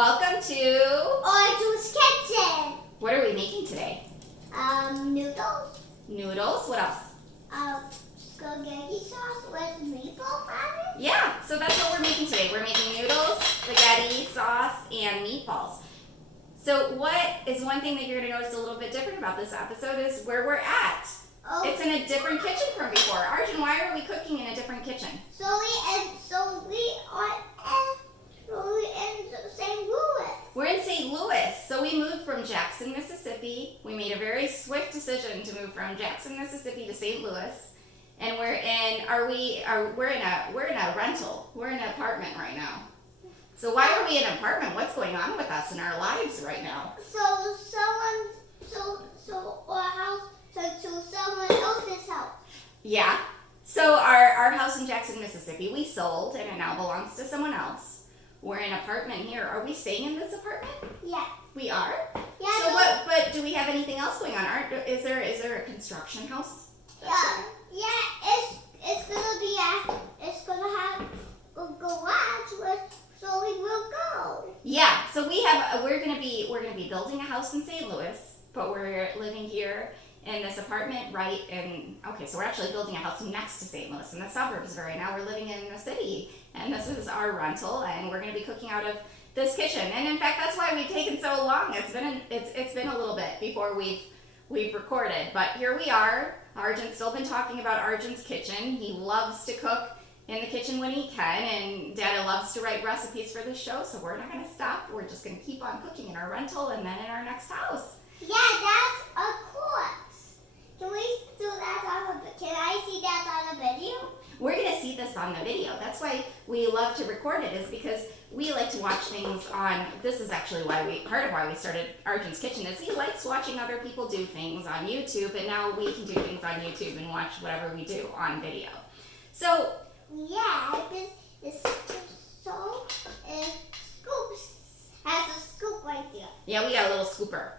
Welcome to Arju's Kitchen. What are we making today? Noodles. Noodles. What else? Spaghetti sauce with meatball patties. Yeah, so that's what we're making today. We're making noodles, spaghetti, sauce, and meatballs. So what is one thing that you're going to notice a little bit different about this episode is where we're at. Oh, It's in a different kitchen from before. Arjun, why are we cooking in a different kitchen? So we are in St. Louis. We're in St. Louis. So we moved from Jackson, Mississippi. We made a very swift decision to move from Jackson, Mississippi to St. Louis. And we're in a rental. We're in an apartment right now. So why are we in an apartment? What's going on with us in our lives right now? So someone else's house. Yeah. So our house in Jackson, Mississippi, we sold and it now belongs to someone else. We're in an apartment here. Are we staying in this apartment? Yeah. We are? Yeah. So what, but do we have anything else going on? Is there a construction house? Yeah. It's gonna have a garage so we will go. Yeah. So we're gonna be building a house in St. Louis, but we're living here in this apartment so we're actually building a house next to St. Louis in the suburbs right now. We're living in the city, and this is our rental, and we're going to be cooking out of this kitchen. And in fact, that's why we've taken so long. It's been a little bit before we've recorded, but here we are. Arjun's still been talking about Arjun's kitchen. He loves to cook in the kitchen when he can, and Dada loves to write recipes for the show, so we're not going to stop. We're just going to keep on cooking in our rental and then in our next house. Yeah, that's of course. Can we do that can I see that on a video? We're going to see this on the video. That's why we love to record it, is because we like to watch things on, this is actually part of why we started Arjun's Kitchen, is he likes watching other people do things on YouTube, and now we can do things on YouTube and watch whatever we do on video. So, yeah, this has a scoop right there. yeah, we got a little scooper.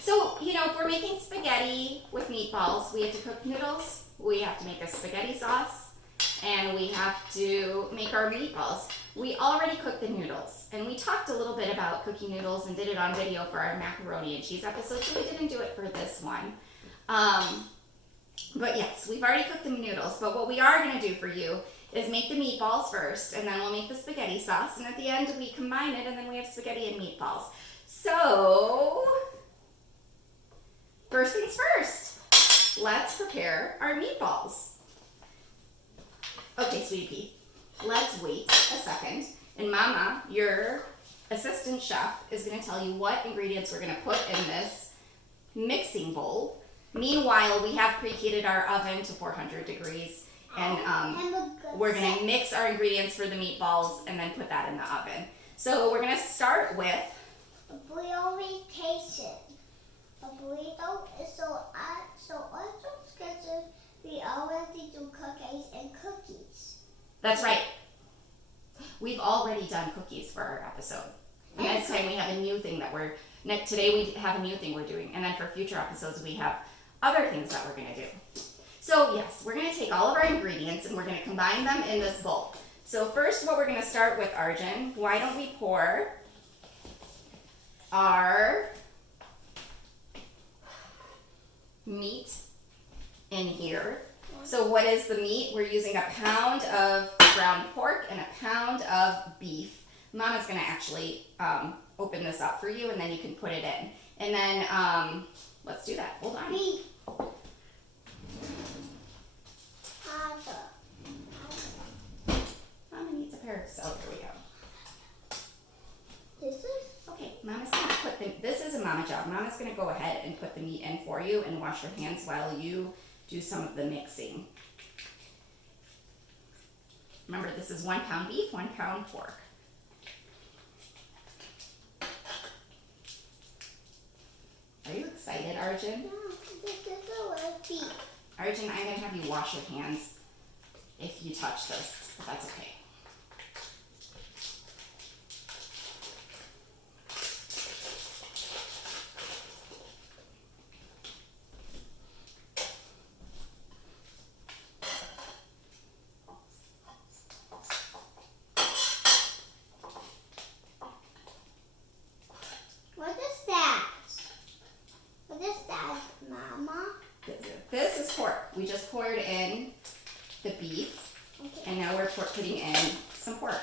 So, if we're making spaghetti with meatballs, we have to cook noodles, we have to make a spaghetti sauce, and we have to make our meatballs. We already cooked the noodles, and we talked a little bit about cooking noodles and did it on video for our macaroni and cheese episode, so we didn't do it for this one. But yes, we've already cooked the noodles, but what we are going to do for you is make the meatballs first, and then we'll make the spaghetti sauce, and at the end we combine it, and then we have spaghetti and meatballs. So, first things first, let's prepare our meatballs. Okay, sweetie pea, let's wait a second, and Mama, your assistant chef, is going to tell you what ingredients we're going to put in this mixing bowl. Meanwhile, we have preheated our oven to 400 degrees, and we're going to mix our ingredients for the meatballs and then put that in the oven. So we're going to start with we already tasted a burrito. So Arju's Kitchen, we already do cookies. That's right. We've already done cookies for our episode. And next time we have a new thing today we have a new thing we're doing. And then for future episodes we have other things that we're going to do. So yes, we're going to take all of our ingredients and we're going to combine them in this bowl. So first what we're going to start with, Arjun, why don't we pour our meat in here. So what is the meat? We're using a pound of ground pork and a pound of beef. Mama's going to actually open this up for you, and then you can put it in. And then let's do that. Hold on. Mama needs a pair of scissors. There we go. Okay, Mama's going to this is a mama job. Mama's going to go ahead and put the meat in for you and wash your hands while you do some of the mixing. Remember, this is 1 pound beef, 1 pound pork. Are you excited, Arjun? This is a little beef. Arjun, I'm going to have you wash your hands if you touch this, but that's okay. in the beef, Okay. and now we're putting in some pork.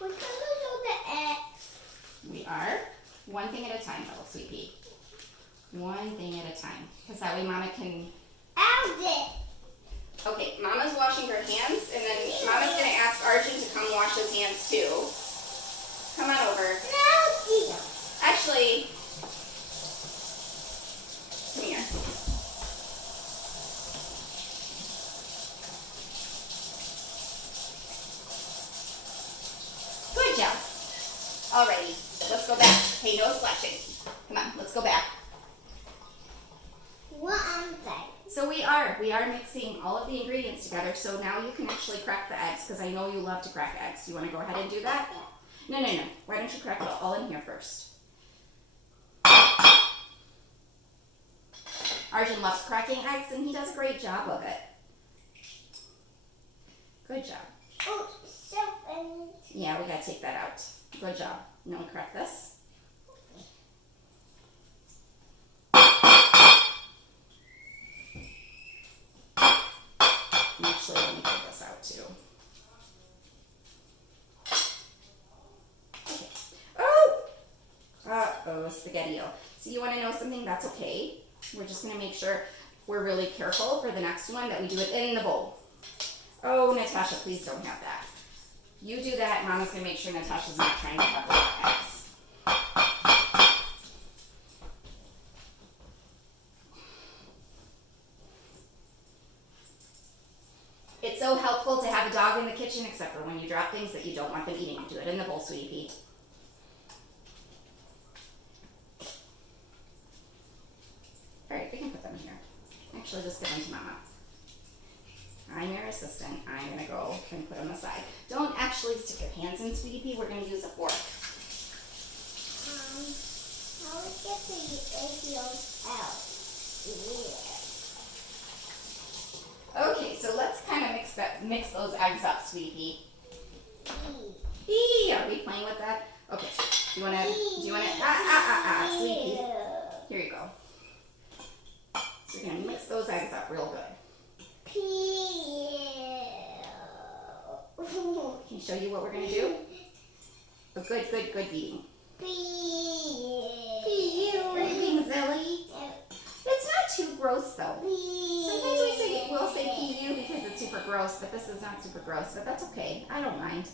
We're gonna do the eggs. We are. One thing at a time, little sweet pea. One thing at a time. Because that way Mama can... Add it. Okay, Mama's washing her hands, and then Mama's going to ask Arjun to come wash his hands too. Come on over. No, Actually, come here. Good job. Alrighty, let's go back. Hey, no splashing. Come on, let's go back. what am I? So we are mixing all of the ingredients together, so now you can actually crack the eggs, because I know you love to crack eggs. You want to go ahead and do that? No. Why don't you crack it all in here first? Arjun loves cracking eggs, and he does a great job of it. Good job. Oh, so funny. Yeah, we gotta take that out. Good job. Now we crack this. Actually, let me take this out too. Okay. Oh! Uh-oh, spaghetti-o. So you want to know something? That's okay. We're just going to make sure we're really careful for the next one that we do it in the bowl. Oh, Natasha, please don't have that. You do that. Mama's going to make sure Natasha's not trying to have raw eggs. It's so helpful to have a dog in the kitchen, except for when you drop things that you don't want them eating. Do it in the bowl, sweetie pea. Alright, we can put them here. Actually, just give them to Mama. I'm your assistant. I'm going to go and put them aside. Don't actually stick your hands in, sweetie pea. We're going to use a fork. How would get the egg yolks out? Okay, so let's kind of mix those eggs up, sweetie pea. Yeah. Eee, are we playing with that? Okay. Do you wanna sweetie pea. Here you go. So you're gonna mix those eggs up real good. Can you show you what we're gonna do? A good beating. You're being silly. It's not too gross though. Sometimes we'll say PU because it's super gross, but this is not super gross, but that's okay. I don't mind.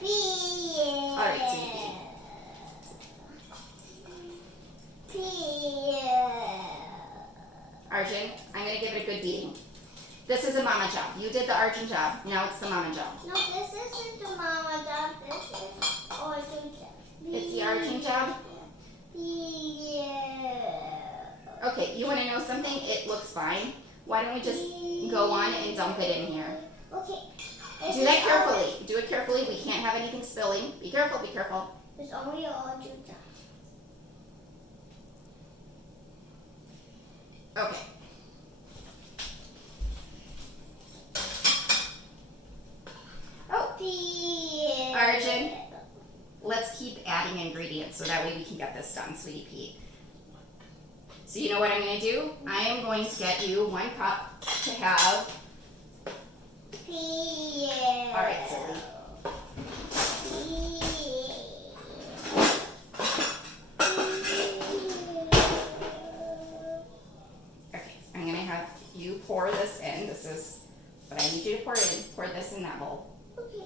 Alright, sweetie pea. Arjun, I'm gonna give it a good beating. This is a mama job. You did the Arjun job. Now it's the mama job. No, this isn't the mama job. This is Arjun job. It's the Arjun job? Yeah. Okay, you want to know something? It looks fine. Why don't we just go on and dump it in here? Okay. Do that carefully. Do it carefully. We can't have anything spilling. Be careful, be careful. It's only Arjun job. Okay. Oh, Arjun, let's keep adding ingredients so that way we can get this done, sweetie pea. So you know what I'm going to do? I am going to get you 1 cup to have. All right, silly. Okay, I'm going to have you pour this in. This is what I need you to pour in. Pour this in that bowl. Okay.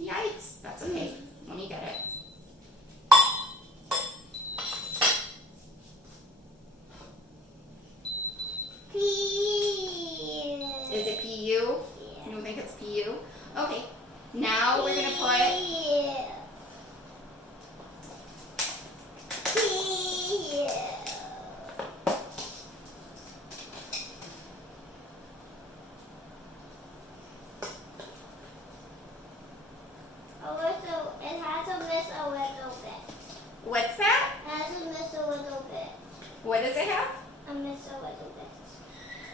Yikes, that's okay. Let me get it. Is it PU? You don't think it's PU? Okay. Now we're going to put It has to miss a little bit. what's that? It has to miss a little What does it have? I miss a little bit.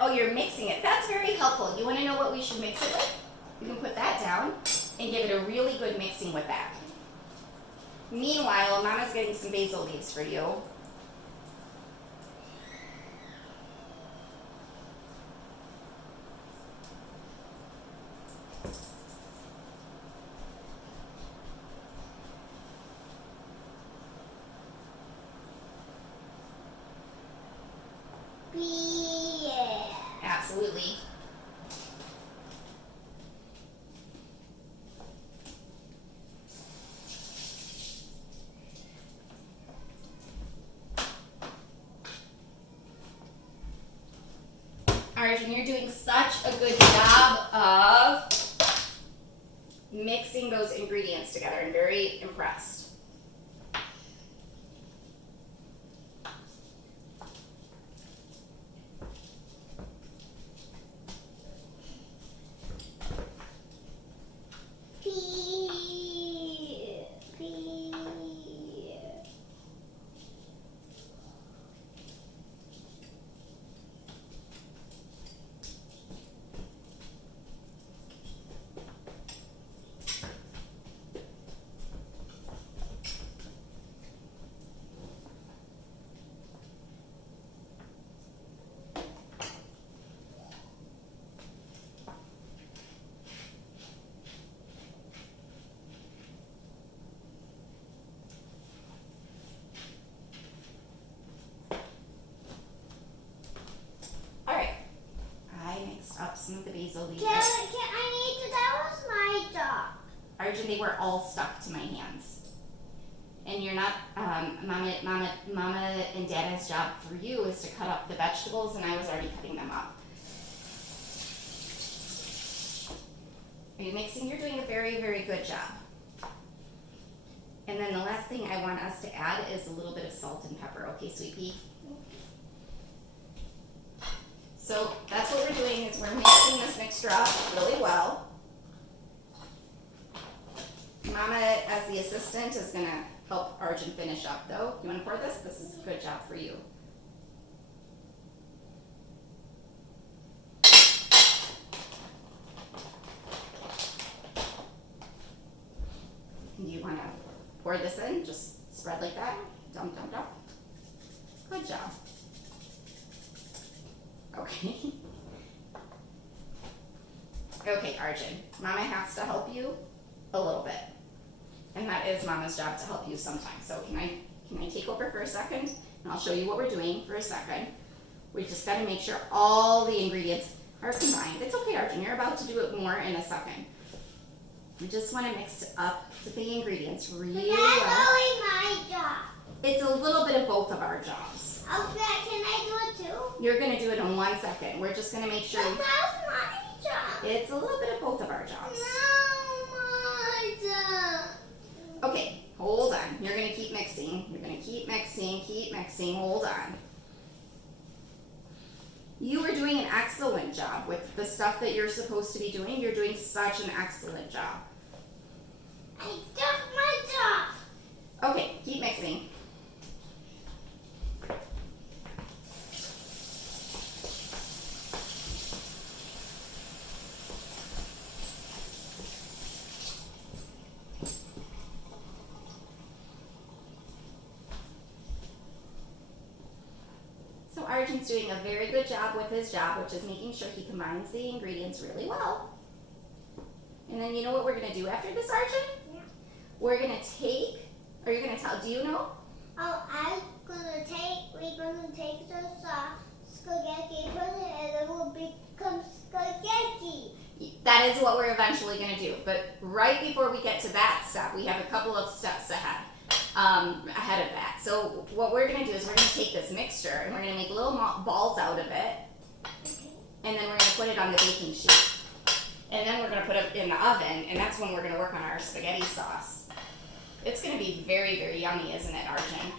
Oh, you're mixing it. That's very helpful. You want to know what we should mix it with? You can put that down and give it a really good mixing with that. Meanwhile, Mama's getting some basil leaves for you. Yeah. Absolutely. Arjun, you're doing such a good job of mixing those ingredients together. I'm very impressed. All right. I mixed up some of the basil leaves. That was my job. Arjun, they were all stuck to my hands. And you're not, Mama and Dada's job for you is to cut up the vegetables, and I was already cutting them up. Are you mixing? You're doing a very, very good job. And then the last thing I want us to add is a little bit of salt and pepper. Okay, Sweet Pea? So that's what we're doing is we're mixing this mixture up really well. Mama, as the assistant, is going to help Arjun finish up, though. You want to pour this? This is a good job for you. And do you want to pour this in? Just spread like that? Dump, dump, dump. Good job. Okay. Okay, Arjun. Mama has to help you a little bit. And that is Mama's job to help you sometimes. So can I take over for a second? And I'll show you what we're doing for a second. We just got to make sure all the ingredients are combined. It's okay, Arjun. You're about to do it more in a second. We just want to mix up the ingredients really well. That's only my job. It's a little bit of both of our jobs. Okay, can I do it too? You're going to do it in 1 second. We're just going to make sure. But that's my job. It's a little bit of both of our jobs. No, my job. Okay, hold on. You're going to keep mixing. You're going to keep mixing. Hold on. You are doing an excellent job with the stuff that you're supposed to be doing. You're doing such an excellent job. I did my job. Okay, keep mixing. So Arjun's doing a very good job with his job, which is making sure he combines the ingredients really well. And then you know what we're going to do after this, Arjun? Yeah. We're going to take, are you going to tell, do you know? Oh, we're gonna take the spaghetti, put it, and it will become spaghetti. That is what we're eventually going to do. But right before we get to that step, we have a couple of steps ahead of that. So what we're going to do is we're going to take this mixture and we're going to make little balls out of it. And then we're going to put it on the baking sheet. And then we're going to put it in the oven, and that's when we're going to work on our spaghetti sauce. It's going to be very, very yummy, isn't it, Arjun?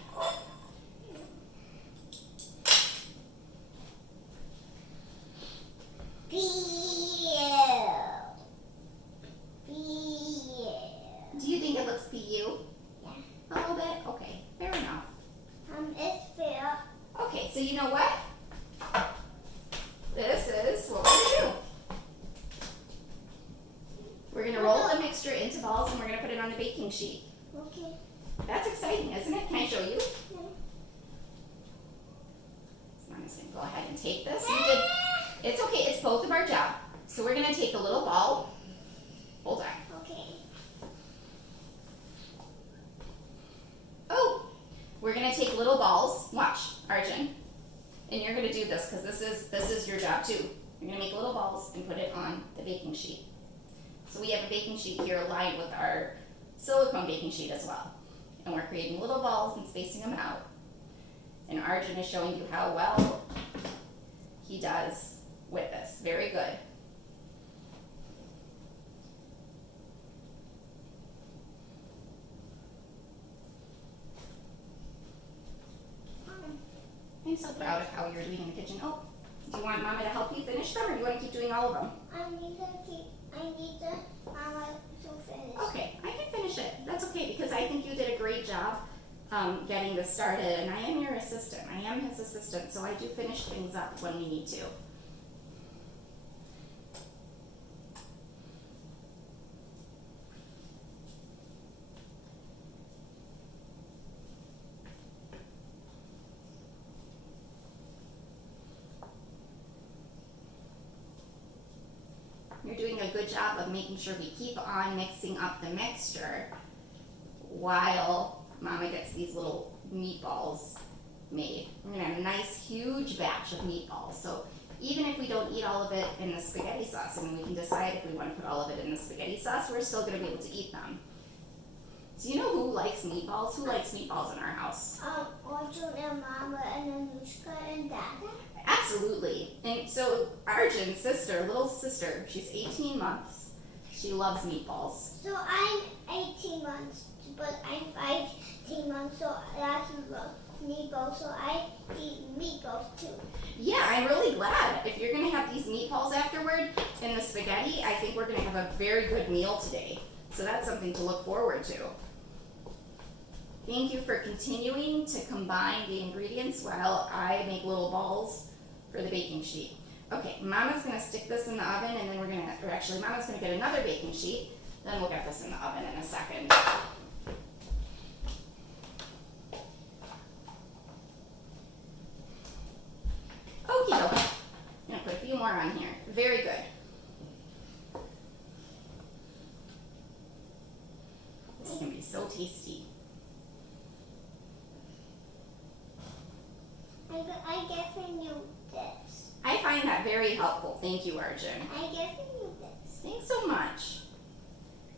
Do you think it looks PU? Yeah. A little bit? Okay, fair enough. It's fair. Okay, so you know what? This is what we're gonna do. We're gonna roll the mixture into balls and we're gonna put it on the baking sheet. Okay. That's exciting, isn't it? Can I show you? Yeah. So I'm just gonna go ahead and take this. It's okay, it's both of our job. So we're gonna take a little ball. Hold on. Okay. Oh! We're gonna take little balls. Watch, Arjun. And you're gonna do this because this is your job too. You're gonna make little balls and put it on the baking sheet. So we have a baking sheet here aligned with our silicone baking sheet as well. And we're creating little balls and spacing them out. And Arjun is showing you how well he does with this. Very good. I'm so proud of how you're doing in the kitchen. Oh, do you want Mama to help you finish them or do you want to keep doing all of them? I need the mama to finish. Okay, I can finish it. That's okay because I think you did a great job getting this started and I am your assistant. I am his assistant, so I do finish things up when we need to. You're doing a good job of making sure we keep on mixing up the mixture while Mama gets these little meatballs made. We're gonna have a nice huge batch of meatballs. So even if we don't eat all of it in the spaghetti sauce, and we can decide if we want to put all of it in the spaghetti sauce, we're still gonna be able to eat them. Do you know who likes meatballs? Who likes meatballs in our house? Arjun and Mama and Anushka and Dada. Absolutely. And so Arjun's sister, little sister, she's 18 months. She loves meatballs. So I'm 18 months, but I'm 15 months, so that's meatballs, so I eat meatballs too. Yeah, I'm really glad. If you're going to have these meatballs afterward and the spaghetti, I think we're going to have a very good meal today. So that's something to look forward to. Thank you for continuing to combine the ingredients while I make little balls for the baking sheet. Okay, Mama's gonna stick this in the oven and then we're gonna, or actually Mama's gonna get another baking sheet, then we'll get this in the oven in a second. Okie dokie. I'm gonna put a few more on here. Very good. This can be so tasty. I guess I knew this. I find that very helpful. Thank you, Arjun. I guess I knew this. Thanks so much.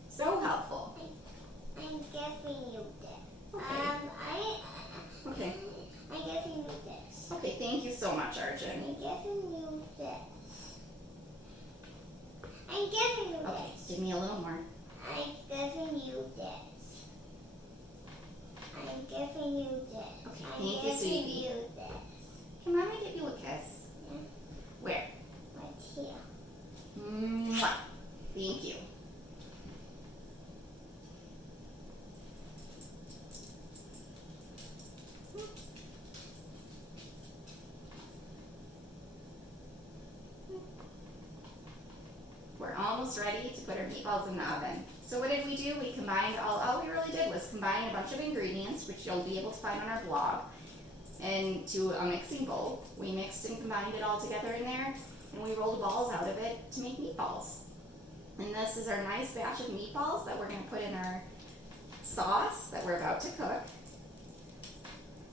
So helpful. I'm guessing you did. Okay. Okay. I guess I knew this. Okay, thank you so much, I Arjun. guess I knew this. I guess I knew Okay, this. give me a little more. I guess I knew this. I guess I knew this. Okay, I thank you, guess I sweetie. knew this. Can Mama give you a kiss? Yeah. Where? Right here. Mwah. Thank you. We're almost ready to put our meatballs in the oven. So what did we do? We combined all we really did was combine a bunch of ingredients, which you'll be able to find on our blog, into a mixing bowl. We mixed and combined it all together in there, and we rolled balls out of it to make meatballs. And this is our nice batch of meatballs that we're going to put in our sauce that we're about to cook,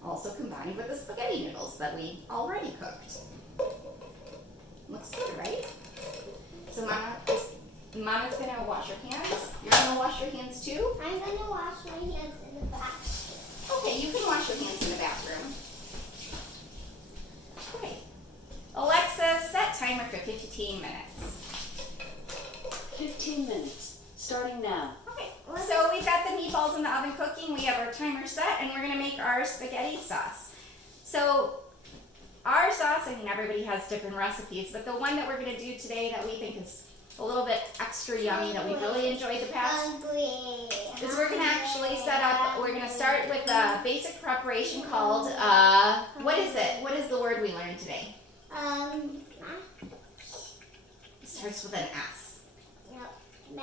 also combined with the spaghetti noodles that we already cooked. Looks good, right? So Mama's going to wash her hands. You're going to wash your hands too? I'm going to wash my hands in the back. Okay, you can wash your hands in the bathroom. Okay. Alexa, set timer for 15 minutes. 15 minutes, starting now. Okay, so we've got the meatballs in the oven cooking. We have our timer set, and we're going to make our spaghetti sauce. So our sauce, I mean, everybody has different recipes, but the one that we're going to do today that we think is a little bit extra yummy, that we've really enjoyed the past, is we're going to actually set up, we're going to start with a basic preparation called, what is it? What is the with an S. Yep. A.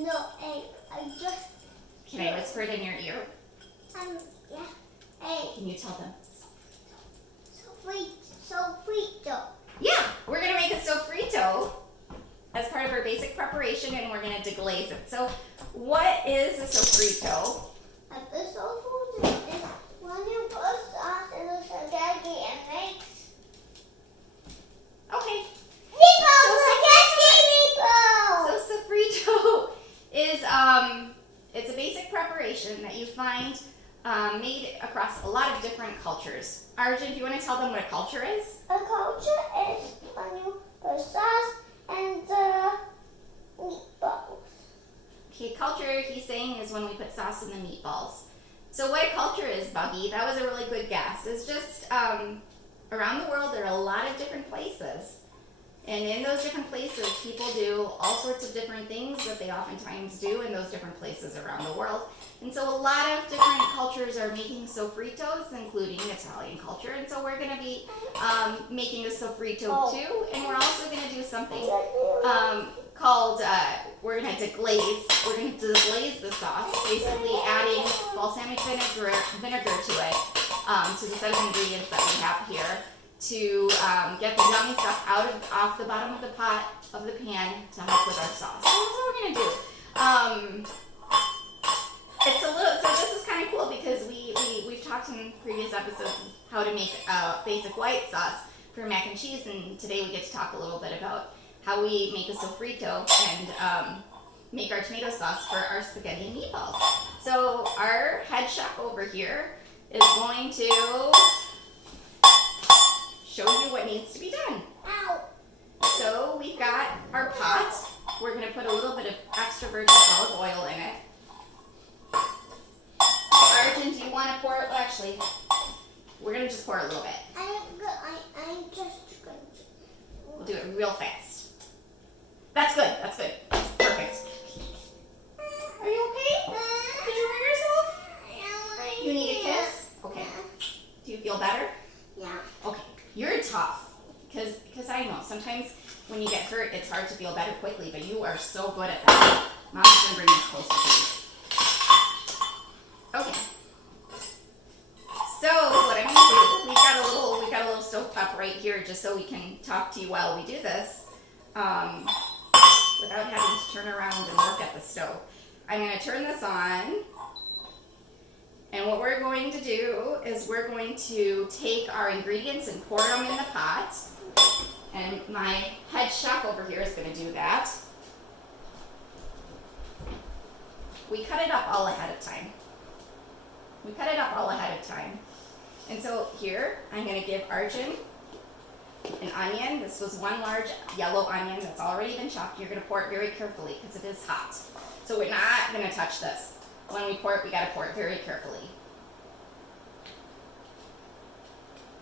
No, A. I just. Can I whisper it in your ear? Yeah. A. Can you tell them? Sofrito. Yeah, we're gonna make a sofrito as part of our basic preparation, and we're gonna deglaze it. So, what is a sofrito? The sofrito is when you put sauce in the spaghetti and makes Okay. meatballs. So sofrito is it's a basic preparation that you find made across a lot of different cultures. Arjun, do you want to tell them what a culture is? A culture is when you put sauce and the meatballs. Okay, culture, he's saying, is when we put sauce in the meatballs. So what a culture is, Buggy, that was a really good guess. It's just around the world there are a lot of different places. And in those different places, people do all sorts of different things that they oftentimes do in those different places around the world. And so a lot of different cultures are making sofritos, including Italian culture. And so we're going to be making a sofrito too. And we're also going to do something called, we're going to deglaze. We're going to deglaze the sauce, basically adding balsamic vinegar to it, to the set of ingredients that we have here, to get the yummy stuff off the bottom of the pot, of the pan, to help with our sauce. So that's what we're going to do. So this is kind of cool because we've talked in previous episodes how to make a basic white sauce for mac and cheese, and today we get to talk a little bit about how we make a sofrito and make our tomato sauce for our spaghetti and meatballs. So our head chef over here is going to show you what needs to be done. Ow. So we've got our pot. We're going to put a little bit of extra virgin olive oil in it. Arjun, do you want to pour it? Actually, we're going to just pour a little bit. I'm just going to. We'll do it real fast. That's good. That's good. Perfect. Are you okay? Did you hurt yourself? You need a kiss? Okay. Do you feel better? Yeah. Okay. You're tough. Because I know sometimes when you get hurt, it's hard to feel better quickly, but you are so good at that. Mom's going to bring this closer, please. Okay. So what I'm gonna do, we got a little stove top right here just so we can talk to you while we do this, without having to turn around and look at the stove. I'm gonna turn this on, and what we're going to do is we're going to take our ingredients and pour them in the pot, and my head chef over here is gonna do that. We cut it up all ahead of time. And so here, I'm going to give Arjun an onion. This was one large yellow onion that's already been chopped. You're going to pour it very carefully because it is hot. So we're not going to touch this. When we pour it, we got to pour it very carefully.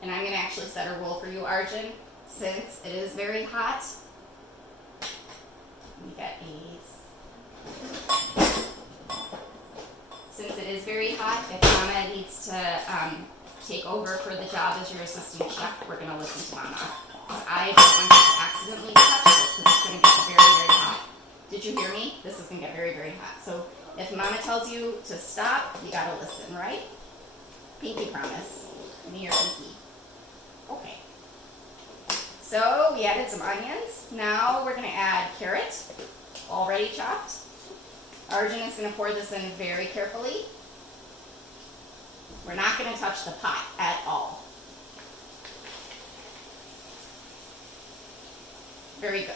And I'm going to actually set a rule for you, Arjun. Since it is very hot, we got Since it is very hot, if Mama needs to take over for the job as your assistant chef, we're going to listen to Mama. I don't want you to accidentally touch this because it's going to get very, very hot. Did you hear me? This is going to get very, very hot. So if Mama tells you to stop, you got to listen, right? Pinky promise. Give me your pinky. Okay. So we added some onions. Now we're going to add carrot, already chopped. Arjun is going to pour this in very carefully. We're not going to touch the pot at all. Very good.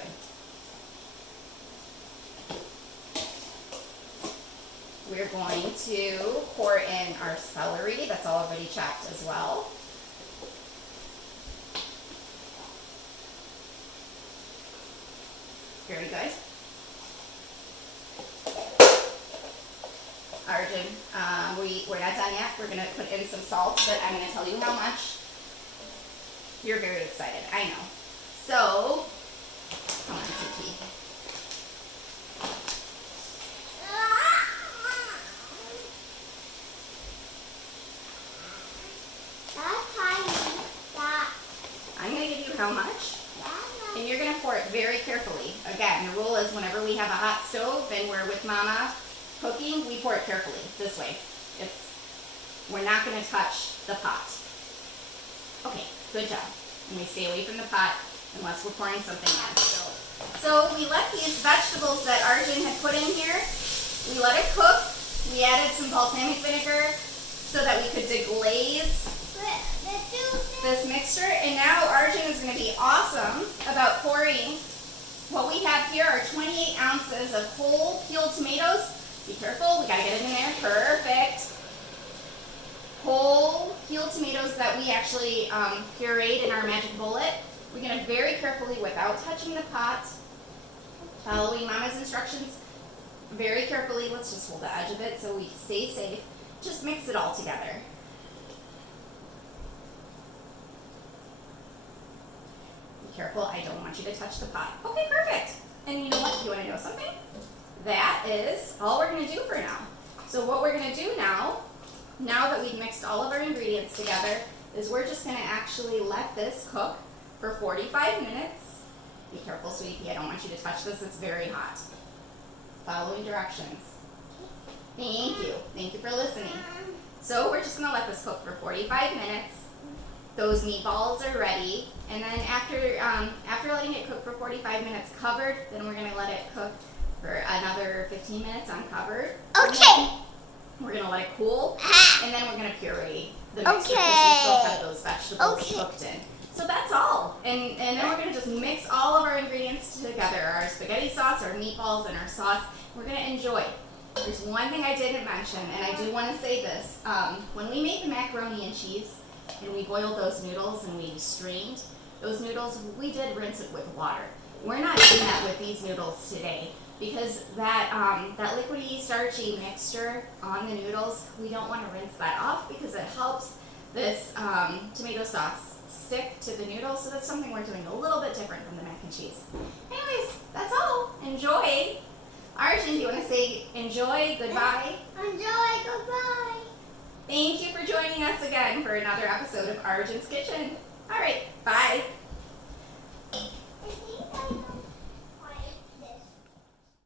We're going to pour in our celery that's already chopped as well. Very good. Arjun, we're not done yet. We're going to put in some salt, but I'm going to tell you how much. You're very excited, I know. So, come on, Suki. That's tiny. I'm going to give you how much? And you're gonna pour it very carefully. Again, the rule is whenever we have a hot stove and we're with Mama cooking, we pour it carefully, this way. We're not gonna touch the pot. Okay, good job. And we stay away from the pot unless we're pouring something in. So we let these vegetables that Arjun had put in here, we let it cook. We added some balsamic vinegar so that we could deglaze this mixture. And now Arjun is going to be awesome about pouring. What we have here are 28 ounces of whole peeled tomatoes. Be careful, we got to get it in there. Perfect. Whole peeled tomatoes that we actually pureed in our magic bullet. We're going to very carefully, without touching the pot, following Mama's instructions, very carefully, let's just hold the edge of it so we stay safe. Just mix it all together. Be careful, I don't want you to touch the pot. Okay, perfect. And you know what, you want to know something? That is all we're going to do for now. So what we're going to do now that we've mixed all of our ingredients together, is we're just going to actually let this cook for 45 minutes. Be careful, sweetie, I don't want you to touch this, it's very hot. Following directions. Thank you. Thank you for listening. So we're just going to let this cook for 45 minutes. Those meatballs are ready. And then after letting it cook for 45 minutes covered, then we're going to let it cook for another 15 minutes uncovered. Okay. We're going to let it cool. And then we're going to puree the mixture because we still have those vegetables cooked in. So that's all. And then we're going to just mix all of our ingredients together. Our spaghetti sauce, our meatballs, and our sauce. We're going to enjoy. There's one thing I didn't mention, and I do want to say this. When we made the macaroni and cheese, and we boiled those noodles and we strained those noodles, we did rinse it with water. We're not doing that with these noodles today because that liquidy, starchy mixture on the noodles, we don't want to rinse that off because it helps this tomato sauce stick to the noodles, so that's something we're doing a little bit different from the mac and cheese. Anyways, that's all. Enjoy. Arjun, do you want to say enjoy, goodbye? Enjoy, goodbye. Thank you for joining us again for another episode of Arjun's Kitchen. All right, bye.